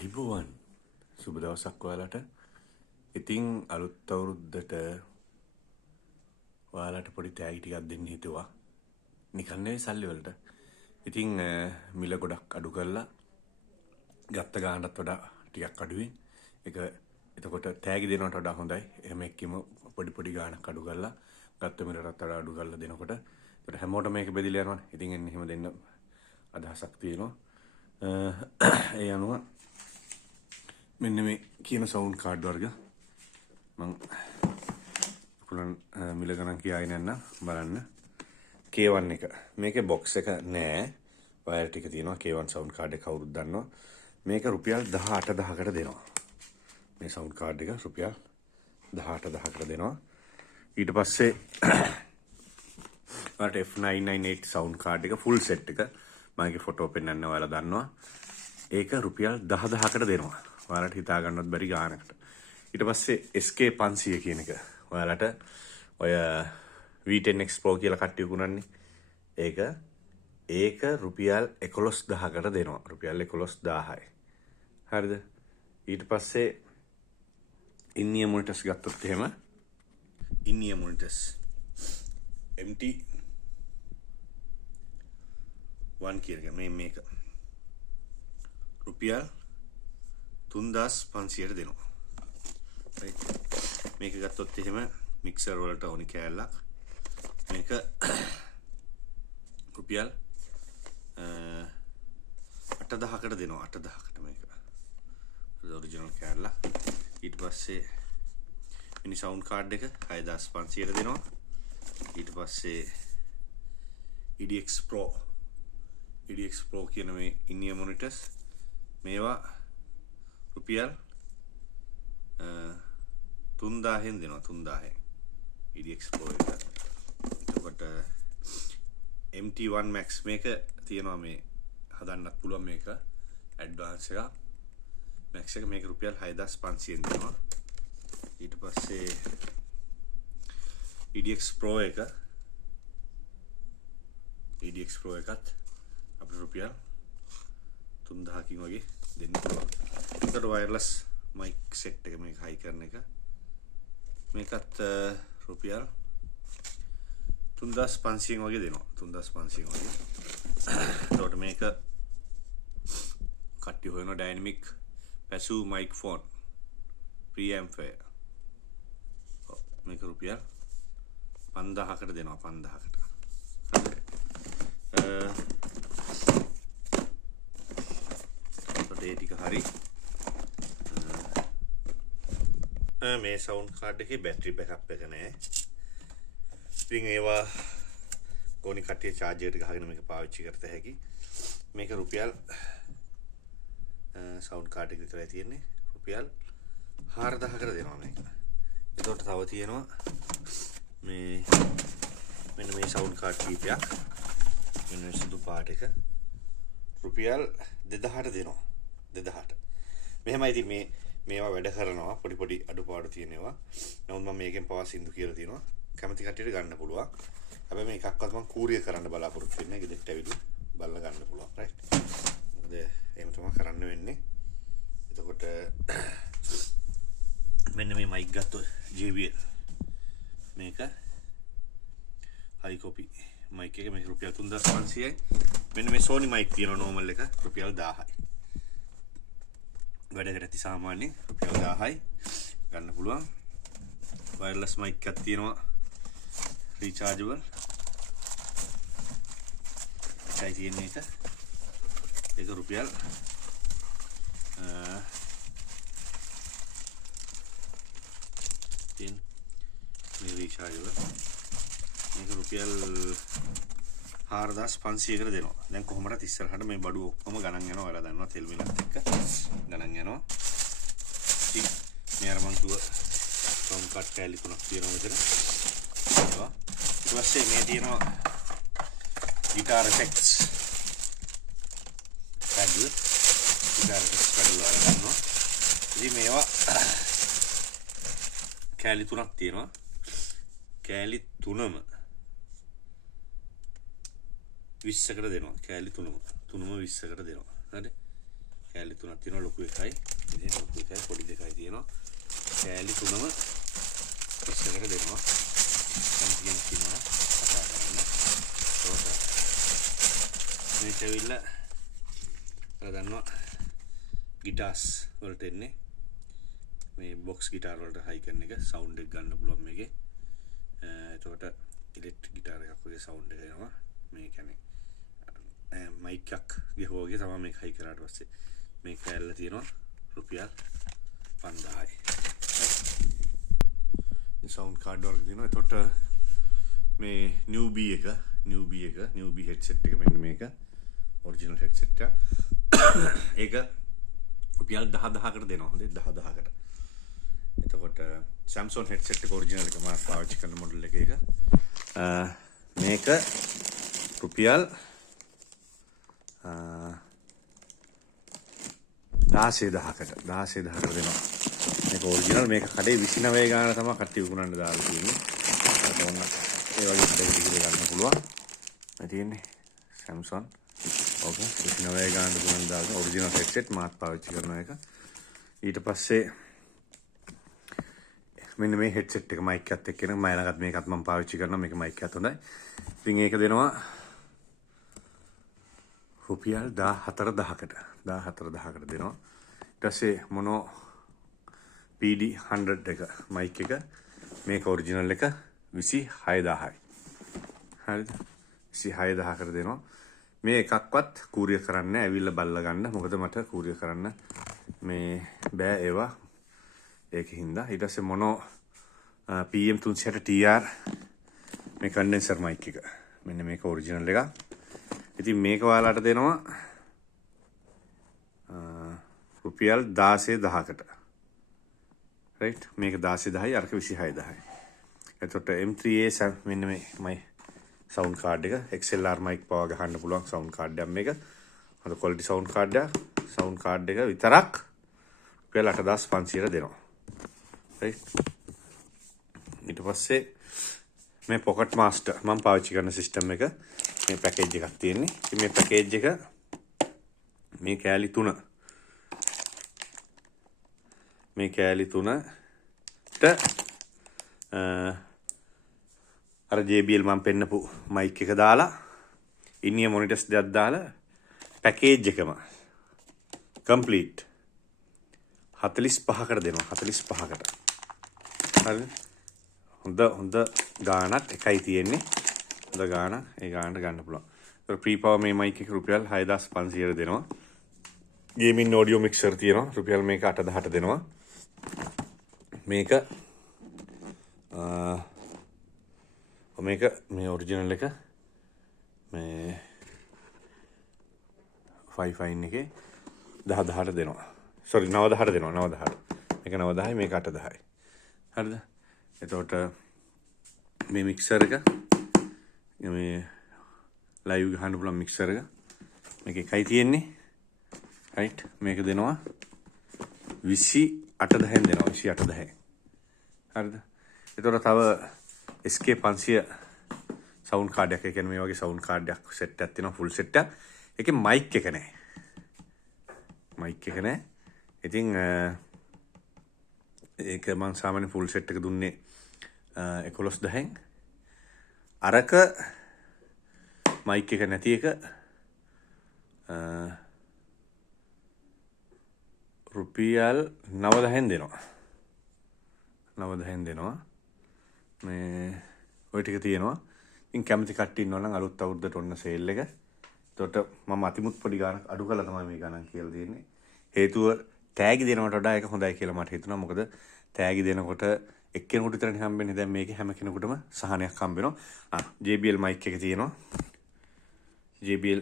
අයිබෝවන් සුබ දවසක් ඔයාලට. ඉතින් අලුත් අවුරුද්දට ඔයාලට පොඩි තෑගි ටිකක් දෙන්න හිතුවා. නිකන් නෙවෙයි සල්ලි වලට. ඉතින් මිල ගොඩක් අඩු කරලා ගත්ත ගානටත් වඩා ටිකක් අඩුවෙන් ඒක එතකොට තෑගි දෙනවට වඩා හොඳයි. එහෙම එක්කම පොඩි පොඩි ගානක් අඩු කරලා ගත්ත මිලටත් වඩා අඩු කරලා දෙනකොට ඒකට හැමෝටම මේක බෙදලා යනවනේ. ඉතින් එන්න එහෙම දෙන්න අදහසක් තියෙනවා. ඒ අනුව මෙන්න මේ කියන සවුන්ඩ් කාඩ් වර්ග මම පුලන් මිල ගණන් කියාගෙන යන්න බලන්න. K1 එක මේකේ බොක්ස් එක නෑ, වයර් ටික තියෙනවා. K1 සවුන්ඩ් කාඩ් එක කවුරුත් දන්නවා. මේක රුපියල් 18000කට දෙනවා. මේ සවුන්ඩ් කාඩ් එක රුපියල් 18000කට දෙනවා. ඊට පස්සේ ඔයාලට F998 සවුන්ඩ් කාඩ් එක ෆුල් සෙට් එක මගේ ෆොටෝ පෙන්නන්න ඔයාලා දන්නවා. ඒක රුපියල් 10000කට දෙනවා. ඔයාලට හිතා ගන්නවත් බැරි ගානකට. ඊට පස්සේ SK500 කියන එක ඔයාලට ඔය V10X Pro කියලා කට්ටිය උගුනන්නේ. ඒක රුපියල් 11000කට දෙනවා. රුපියල් 11000යි. හරිද? ඊට පස්සේ ඉන්නිය මොනිටර්ස් ගත්තොත් එහෙම ඉන්නිය මොනිටර්ස් MT 1 කියන එක මේක රුපියල් 3500ට දෙනවා. මේක ගත්තොත් එහෙම මික්සර් වලට ඕනි කෑල්ලක්. මේක රුපියල් 8000කට දෙනවා. 8000කට මේක ඔරිජිනල් කෑල්ලක්. ඊට පස්සේ මිනි සවුන්ඩ් කාඩ් එක 6500ට දෙනවා. ඊට පස්සේ EDX Pro කියන මේ ඉන්නිය මොනිටර්ස් මේවා රුපියල් 3000ෙන් දෙනවා. 3000ෙන් EDX Pro එක. එතකොට MT1 Max මේක තියෙනවා. මේ හදන්නත් පුළුවන් මේක ඇඩ්වාන්ස් එක. Max එක මේක රුපියල් 6500ෙන් දෙනවා. ඊට පස්සේ EDX Pro එකත් අපිට රුපියල් 3000කින් වගේ දෙන්න පුළුවන්. ඒකට වයර්ලස් මයික් සෙට් එක මේක හයි කරන එක මේකත් රුපියල් 3500 වගේ දෙනවා. 3500 වගේ. එතකොට මේක කට්ටිය හොයන ඩයිනමික් පැසිව් මයික් ෆෝන් ප්‍රීඇම්ප්ලිෆයර්. මේක රුපියල් 5000කට දෙනවා. 5000කට. ඒ ටික හරි. මේ සවුන්ඩ් කාඩ් එකේ බැටරි බෑකප් එක නෑ. ඉතින් ඒවා ගෝනි කට්ටිය චාර්ජර් එක ගහගෙන මේක පාවිච්චි කරත හැකි. මේක රුපියල් සවුන්ඩ් කාඩ් එක විතරයි තියෙන්නේ. රුපියල් 4000කට දෙනවා මේක. එතකොට තව තියෙනවා මේ මෙන්න මේ සවුන්ඩ් කාඩ් කීපයක්. මෙන්න මේ සුදු පාට එක රුපියල් 2000ට දෙනවා. 2000ට. මෙහෙමයි ඉතින් මේවා වැඩ කරනවා. පොඩි පොඩි අඩුපාඩු තියෙනවා. නමුත් මම මේකෙන් පවා සින්දු කියලා තියෙනවා. කැමති කට්ටියට ගන්න පුළුවන්. හැබැයි මේ එකක්වත් මම කූරිය කරන්න බලාපොරොත්තු වෙන්නේ. ගෙදරට ඇවිල්ලා බලලා ගන්න පුළුවන්. රයිට්. මොකද එහෙම තමයි කරන්න වෙන්නේ. එතකොට මෙන්න මේ මයික් ගත්තොත් JBL මේක හයි කොපි මයික් එක මේක රුපියල් 3500යි. මෙන්න මේ Sony මයික් තියෙනවා නෝමල් එක රුපියල් 1000යි. වැඩකට ඇති සාමාන්‍ය රුපියල් 1000යි ගන්න පුළුවන්. වයර්ලස් මයික් එකක් තියෙනවා රීචාර්ජබල්. එකයි තියෙන්නේ එක. ඒක රුපියල් මේ රීචාර්ජබල් මේක රුපියල් 4500කට දෙනවා. දැන් කොහොමවත් ඉස්සරහට මේ බඩුව ඔක්කොම ගණන් යනවා. ඔයාලා දන්නවා තෙල් මිලත් එක්ක ගණන් යනවා. ඉතින් මේ අර මං කිව්ව සවුන්ඩ් කාඩ් කෑලි 3ක් තියෙනවා මෙතන. ඒවා ඊට පස්සේ මේ තියෙනවා ගිටාර් එෆෙක්ට්ස් පැඩල්. ගිටාර් එෆෙක්ට්ස් පැඩල් වල ගන්නවා. ඉතින් මේවා කෑලි 3ක් තියෙනවා. කෑලි 3ම 20කට දෙනවා. කෑලි 3ම 20කට දෙනවා. හරි. කෑලි 3ක් තියෙනවා ලොකු එකයි ඉතින් ලොකු එකයි පොඩි දෙකයි තියෙනවා කෑලි 3ම ඉස්සරහට දෙනවා කැමති කෙනෙක් ඉන්නවා කතා කරන්න මේක ඇවිල්ලා අර දන්නවා ගිටාර්ස් වලට එන්නේ මේ බොක්ස් ගිටාර් වලට හයි කරන එක සවුන්ඩ් එක ගන්න පුළුවන් මේකේ එතකොට ඉලෙක්ට්‍රික් ගිටාර් එකක් වගේ සවුන්ඩ් එක එනවා මේ කියන්නේ මයික් එකක් ගහුවාගේ තමයි මේක හයි කරාට පස්සේ මේක ඇල්ල තියෙනවා රුපියල් 5000යි මේ සවුන්ඩ් කාඩ් වල තියෙනවා එතකොට මේ නිව්බී හෙඩ්සෙට් එක මෙන්න මේක ඔරිජිනල් හෙඩ්සෙට් එක ඒක රුපියල් 10000කට දෙනවා හොඳේ 10000කට එතකොට Samsung headset එක ඔරිජිනල් එක මම පාවිච්චි කරන මොඩල් එක මේක රුපියල් 16000කට දෙනවා මේක ඔරිජිනල් මේක කඩේ 29 ගාන තමයි කට්ටිය විකුණන්න දාලා තියෙන්නේ ඒක ඔන්න ඒ වගේ කඩේ විකුණන්න ගන්න පුළුවන් මේ තියෙන්නේ Samsung ඕකේ 29 ගාන විකුණන්න දාලා ඔරිජිනල් headset මාත් පාවිච්චි කරන එක ඊට පස්සේ මෙන්න මේ හෙඩ්සෙට් එක මයික් එකත් එක්ක එන මම ළඟත් මේකත් මම පාවිච්චි කරනවා මේක මයික් එකත් හොඳයි. ඉතින් ඒක දෙනවා රුපියල් 14000කට දෙනවා. ඊට පස්සේ මොනෝ PD 100 එක මයික් එක මේක ඔරිජිනල් එක 26000යි. හරිද? 26000කට දෙනවා. මේ එකක්වත් කූරියර් කරන්න ඇවිල්ලා බලලා ගන්න. මොකද මට කූරියර් කරන්න මේ බෑ ඒවා ඒක හින්දා ඊට පස්සේ මොනෝ PM 360 TR මේ කන්ඩෙන්සර් මයික් එක මෙන්න මේක ඔරිජිනල් එක. ඉතින් මේක ඔයාලට දෙනවා රුපියල් 16000කට. රයිට් මේක 16000යි අරක 26000යි. එතකොට M3A මෙන්න මේ සවුන්ඩ් කාඩ් එක XLR මයික් පව ගහන්න පුළුවන් සවුන්ඩ් කාඩ් එකක් මේක. හොඳ ක්වොලිටි සවුන්ඩ් කාඩ් එක. සවුන්ඩ් කාඩ් එක විතරක් රුපියල් 8500ට දෙනවා. ඊට පස්සේ මේ පොකට් මාස්ටර් මම පාවිච්චි කරන සිස්ටම් එක මේ පැකේජ් එකක් තියෙන්නේ. ඉතින් මේ පැකේජ් එක මේ කෑලි 3 ට අර JBL මම පෙන්නපු මයික් එක දාලා ඉන්නිය මොනිටර්ස් දෙකක් දාලා පැකේජ් එකම කම්ප්ලීට් 45කට දෙනවා 45කට. හරිද? හොඳ ගාණක් එකයි තියෙන්නේ. හොඳ ගාණ ඒ ගාණට ගන්න පුළුවන්. ඒක ප්‍රීපවර් මේ මයික් එක රුපියල් 6500ට දෙනවා. ගේමින් ඔඩියෝ මික්සර් තියෙනවා. රුපියල් මේක 8000ට දෙනවා. මේක මේ ඔරිජිනල් එක මේ 5 එකේ 10000ට දෙනවා. sorry 9000ට දෙනවා 9000ට. මේක 9000යි මේක 8000යි. හරිද? එතකොට මේ මික්සර් එක මේ ලයිව් ගහන්න පුළුවන් මික්සර් එක මේක එකයි තියෙන්නේ. රයිට් මේක දෙනවා 28000ෙන් දෙනවා 28000ෙන්. හරිද? එතකොට තව SK 500 සවුන්ඩ් කාඩ් එකක් කියන්නේ මේ වගේ සවුන්ඩ් කාඩ් එකක් සෙට් එකක් තියෙනවා ෆුල් සෙට් එකක්. ඒකේ මයික් එක නැහැ. ඉතින් ඒක මං සාමාන්‍ය ෆුල් සෙට් එක දුන්නේ 11000න්. අරක මයික් එක නැති එක රුපියල් 9000න් දෙනවා. මේ ඔය ටික තියෙනවා. ඉතින් කැමති කට්ටිය ඉන්නවා නම් අලුත් අවුරුද්දට ඔන්න සේල් එක. එතකොට මම අතිමුත් පොඩි ගාණක් අඩු කරලා තමයි මේ ගණන් කියලා දෙන්නේ. හේතුව තෑගි දෙනවට වඩා ඒක හොඳයි කියලා මට හිතුණා. මොකද තෑගි දෙනකොට එක්කෙනෙකුට විතරනේ හම්බෙන්නේ. දැන් මේකේ හැම කෙනෙකුටම සහනයක් හම්බ වෙනවා. JBL මයික් එක තියෙනවා. JBL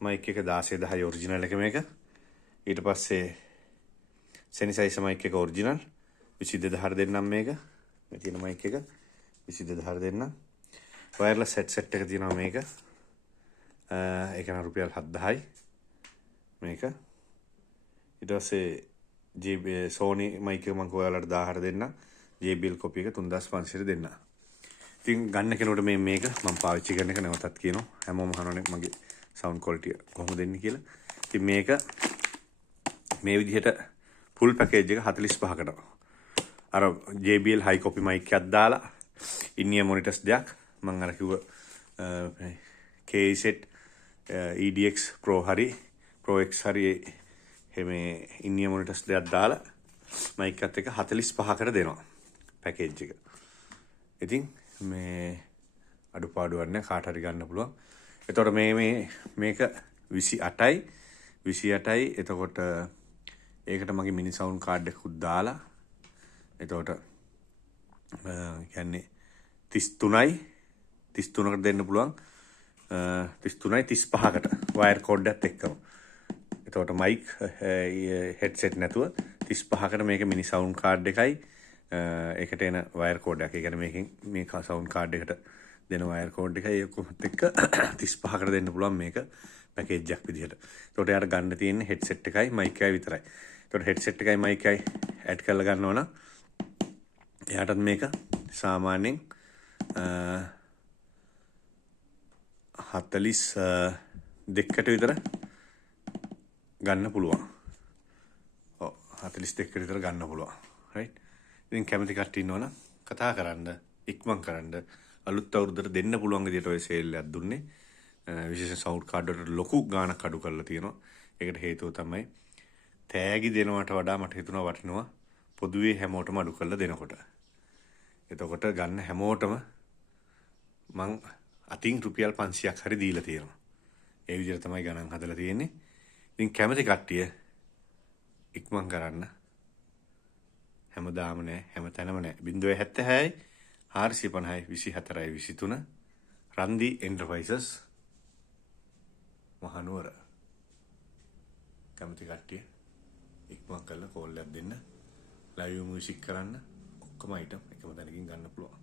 මයික් එක 16000 ඔරිජිනල් එක මේක. ඊට පස්සේ Sennheiser මයික් එක ඔරිජිනල් 22000 දෙන්නම් මේක. මේ තියෙන මයික් එක 22000 දෙන්නම්. වයර්ලස් හෙඩ්සෙට් එක තියෙනවා මේක. ඒක නම් රුපියල් 7000යි මේක. ඊට පස්සේ Sony මයික් එක මම ඔයාලට 1000ට දෙන්නම්. JBL කොපි එක 3500ට දෙන්නම්. ඉතින් ගන්න කෙනෙකුට මේක මම පාවිච්චි කරන එක නැවතත් කියනවා. හැමෝම අහනවනේ මගේ සවුන්ඩ් ක්වොලිටිය කොහොමද දෙන්නේ කියලා. ඉතින් මේක මේ විදිහට ෆුල් පැකේජ් එක 45කට. අර JBL high copy mic එකක් දාලා in-ear monitors දෙයක් මම අර කිව්ව KZ EDX Pro හරි Pro X හරි මේ in-ear monitors දෙයක් දාලා mic එකත් එක 45කට දෙනවා පැකේජ් එක. ඉතින් මේ අඩුපාඩුවක් නැහැ කාට හරි ගන්න පුළුවන්. එතකොට මේක 28යි. එතකොට ඒකට මගේ මිනි සවුන්ඩ් කාඩ් එකකුත් දාලා එතකොට කියන්නේ 33කට දෙන්න පුළුවන්. 33යි 35කට වයර් කෝඩ් එකත් එක්කම. එතකොට මයික් හෙඩ්සෙට් නැතුව 35කට මේක මිනි සවුන්ඩ් කාඩ් එකයි ඒකට එන වයර් කෝඩ් එක. ඒ කියන්නේ මේකෙන් මේ සවුන්ඩ් කාඩ් එකට දෙන වයර් කෝඩ් එකයි කොහොමත් එක්ක 35කට දෙන්න පුළුවන් මේක පැකේජ් එකක් විදිහට. එතකොට යාට ගන්න තියෙන්නේ හෙඩ්සෙට් එකයි මයික් එකයි විතරයි. එතකොට හෙඩ්සෙට් එකයි මයික් එකයි ඇඩ් කරලා ගන්නවා නම් එයාටත් මේක සාමාන්‍යයෙන් 42කට විතර ගන්න පුළුවන්. ඔව් 42කට විතර ගන්න පුළුවන්. රයිට්. ඉතින් කැමති කට්ටිය ඉන්නවනම් කතා කරන්න, ඉක්මන් කරන්න අලුත් අවුරුද්දට දෙන්න පුළුවන් විදිහට ඔය සේල් එකක් දුන්නේ. විශේෂ සවුන්ඩ් කාඩ් වලට ලොකු ගාණක් අඩු කරලා තියෙනවා. ඒකට හේතුව තමයි තෑගි දෙනවට වඩා මට හිතුණා වටිනවා පොදුවේ හැමෝටම අඩු කරලා දෙනකොට. එතකොට ගන්න හැමෝටම මං අතින් රුපියල් 500ක් හරි දීලා තියෙනවා. ඒ විදිහට තමයි ගණන් හදලා තියෙන්නේ. ඉතින් කැමති කට්ටිය ඉක්මන් කරන්න. හැමදාම නෑ, හැමතැනම නෑ. 076යි 450යි 24යි 23 රන්දි එන්ටර්ප්‍රයිසස් මහනුවර. කැමති කට්ටිය ඉක්මන් කරලා කෝල් එකක් දෙන්න. ලයිව් මියුසික් කරන්න ඔක්කොම අයිටම් එකම තැනකින් ගන්න පුළුවන්.